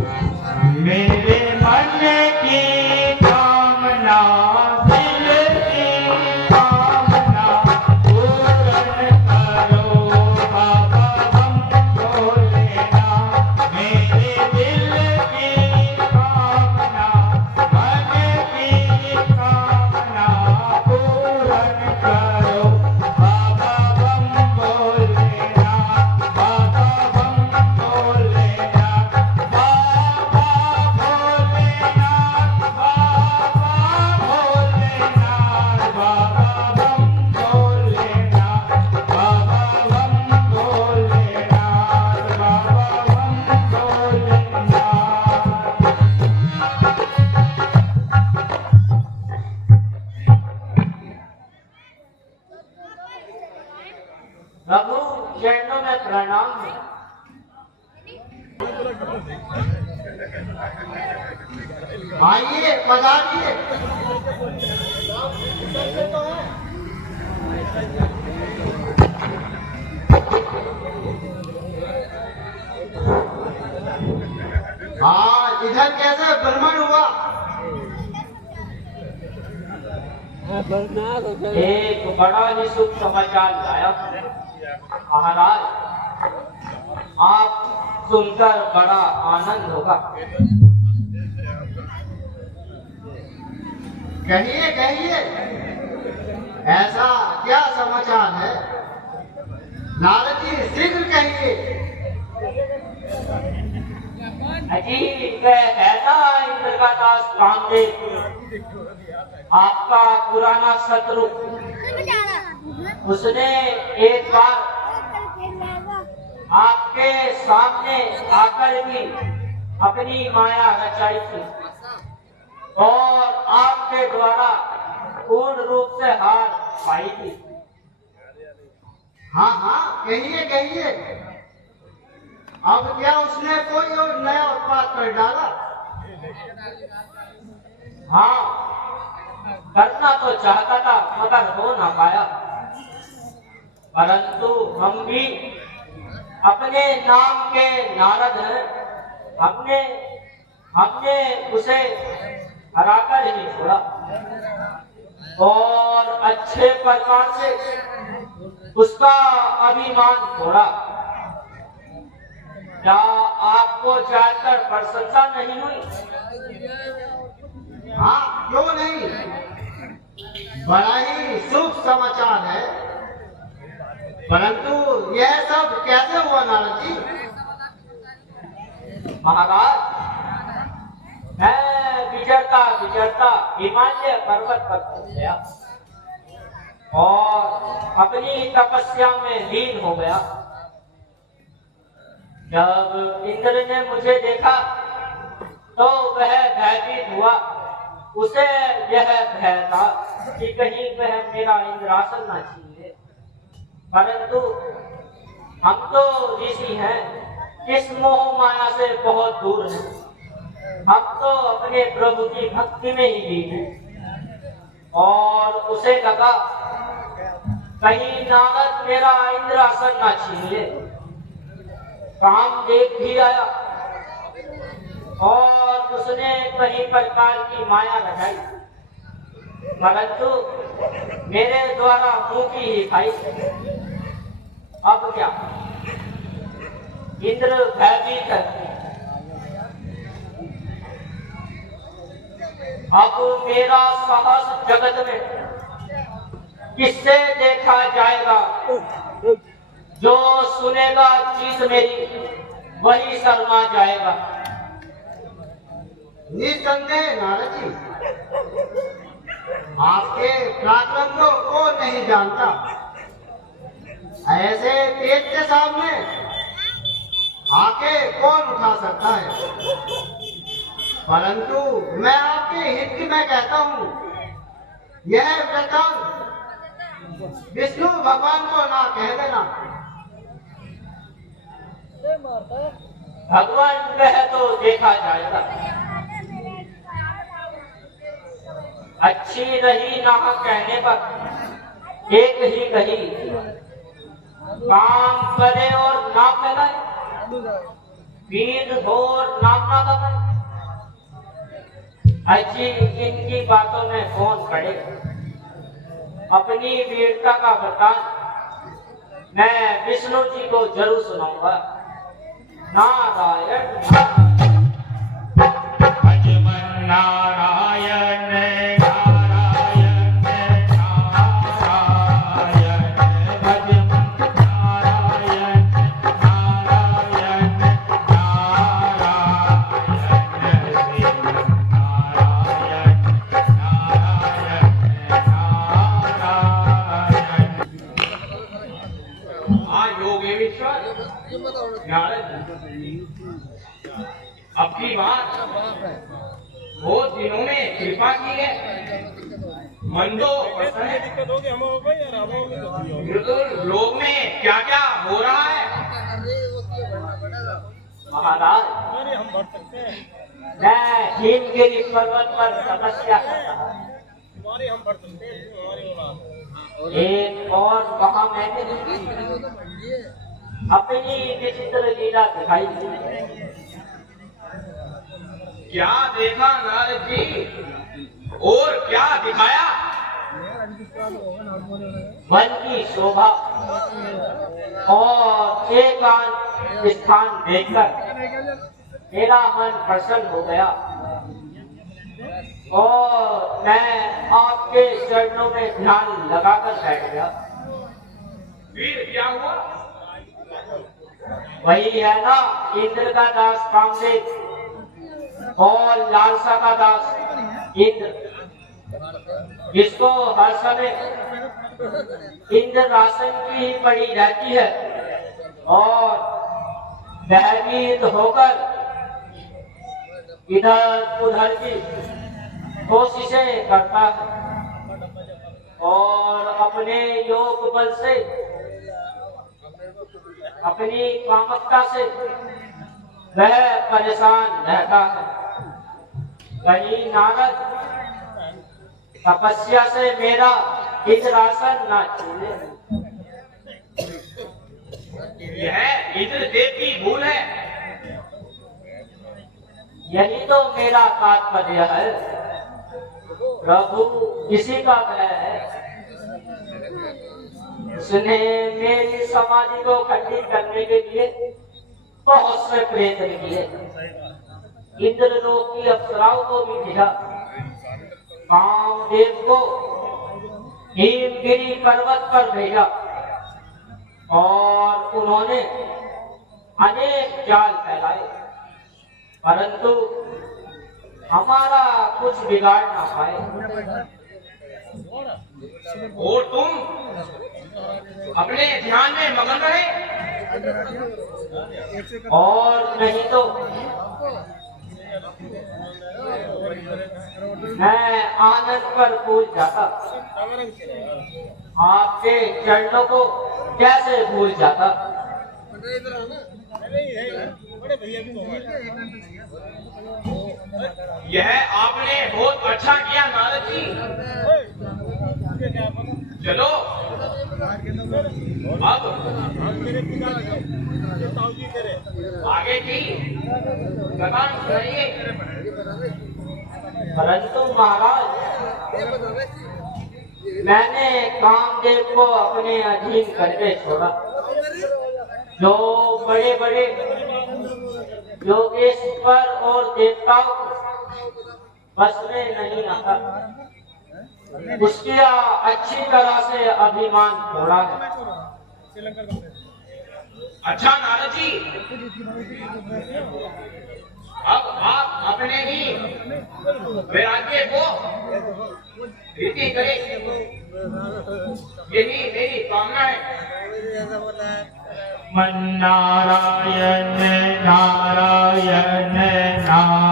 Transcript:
मेरे मन की कामना दिल की कामना पूर्ण करो बाबा हमको लेना। मेरे दिल की कामना मन की कामना पूर्ण करो बाबा हमको लेना। बाबा हमको लेना। बाबा भोलेनाथ बाबा भोलेनाथ बाबा हमको लेना। बाबा हमको लेनाथ बाबा हमको लेनाथ। प्रभु चरणों में प्रणाम है। आइए पधारिए। हाँ, इधर कैसे भ्रमण हुआ? एक बड़ा ही शुभ समाचार लाया महाराज, आप सुनकर बड़ा आनंद होगा। कहिए कहिए, ऐसा क्या समाचार है? नारद जी शीघ्र कहिए। अजी वह है ना इंद्र का दास कामदेव, आपका पुराना शत्रु। उसने एक बार आपके सामने आकर भी अपनी माया रचाई थी और आपके द्वारा पूर्ण रूप से हार पाई थी। हाँ हाँ, कहिए कहिए। अब क्या उसने कोई और नया उत्पाद कर डाला? हाँ, करना तो चाहता था मगर हो ना पाया। परंतु हम भी अपने नाम के नारद हैं। हमने उसे हराकर ही छोड़ा और अच्छे प्रकार से उसका अभिमान तोड़ा। क्या आपको जानकर प्रशंसा नहीं हुई? हाँ, क्यों नहीं? बड़ा ही शुभ समाचार है। परंतु यह सब कैसे हुआ नारद जी? महाराज, मैं विचरता हिमालय पर्वत पर पहुंच गया और अपनी तपस्या में लीन हो गया। जब इंद्र ने मुझे देखा तो वह भयभीत हुआ। उसे यह भय था कि कहीं वह मेरा इंद्रासन न छीन ले। परंतु हम तो ऋषि हैं, इस मोह माया से बहुत दूर हैं। हम तो अपने प्रभु की भक्ति में ही लीन हैं। और उसे लगा कहीं नारद मेरा इंद्रासन न छीन ले। कामदेव भी आया और उसने कई प्रकार की माया लगाई, परंतु मेरे द्वारा मुंह की ही खाई। अब क्या? इंद्र भयभीत है। अब मेरा साहस जगत में किससे देखा जाएगा? जो सुनेगा चीज मेरी वही शर्मा जाएगा। निसंदेह नारद जी, आपके पराक्रम को कौन नहीं जानता। ऐसे तेज के सामने आके कौन उठा सकता है? परंतु मैं आपके हित में कहता हूँ, यह वृतांत विष्णु भगवान को ना कह देना। भगवान कहे तो देखा जाएगा। अच्छी रही ना कहने पर एक ही कही, काम करे और ना फैलाए। वीर घोर नामना का अच्छी इनकी बातों में कौन पड़े। अपनी वीरता का वरदान मैं विष्णु जी को जरूर सुनाऊंगा। नारायण भजमन नारायण नारायण नारायण भजमन नारायण नारायण नारायण श्री नारायण नारायण नारायण। हाँ योगेश्वर नारद अब की बात बहुत दिनों में कृपा की है। मन तो बिल्कुल लोग में क्या क्या हो रहा है। महाराज मैं हिमगिरी पर्वत पर तपस्या करता हूँ। एक और वहां मैंने अपनी विचित्र लीला दिखाई दी। क्या देखा नारद जी और क्या दिखाया। वन की शोभा और एकांत स्थान देखकर मेरा मन प्रसन्न हो गया और मैं आपके चरणों में ध्यान लगाकर बैठ गया। फिर क्या हुआ। वही है ना इंद्र का दास कामदेव और लालसा का दास इंद्र, जिसको हर समय इंद्र रासन की ही पड़ी रहती है और भयभीत होकर इधर उधर की कोशिशें करता है और अपने योग बल से अपनी कामकता से वह परेशान रहता है। कहीं नारद तपस्या से मेरा इंद्रासन न छूले। यह इंद्रदेव की भूल है। यही तो मेरा तात्पर्य है। प्रभु किसी का भय है। उसने मेरी समाधि को खंडित करने के लिए बहुत से प्रयत्न किए। इंद्रलोक की अप्सराओं को भी भेजा। कामदेव को हिमगिरी पर्वत पर भेजा और उन्होंने अनेक जाल फैलाए, परंतु हमारा कुछ बिगाड़ ना पाए। और तुम अपने ध्यान में मगन रहे। और नहीं तो मैं आनंद पर भूल जाता। आपके चरणों को कैसे भूल जाता। यह आपने बहुत अच्छा किया नारद जी। चलो अब आगे की कथान सुनाइए। परंतु महाराज मैंने कामदेव को अपने अधीन करके छोड़ा। जो बड़े बड़े योगेश्वर और देवताओं बस में नहीं आता, उसकी अच्छी तरह से अभिमान थोड़ा है। अच्छा नारद जी, अब आप अपने ही वैराग्य को रीति करें, यही मेरी कामना है। मन नारायण नारायण नारायण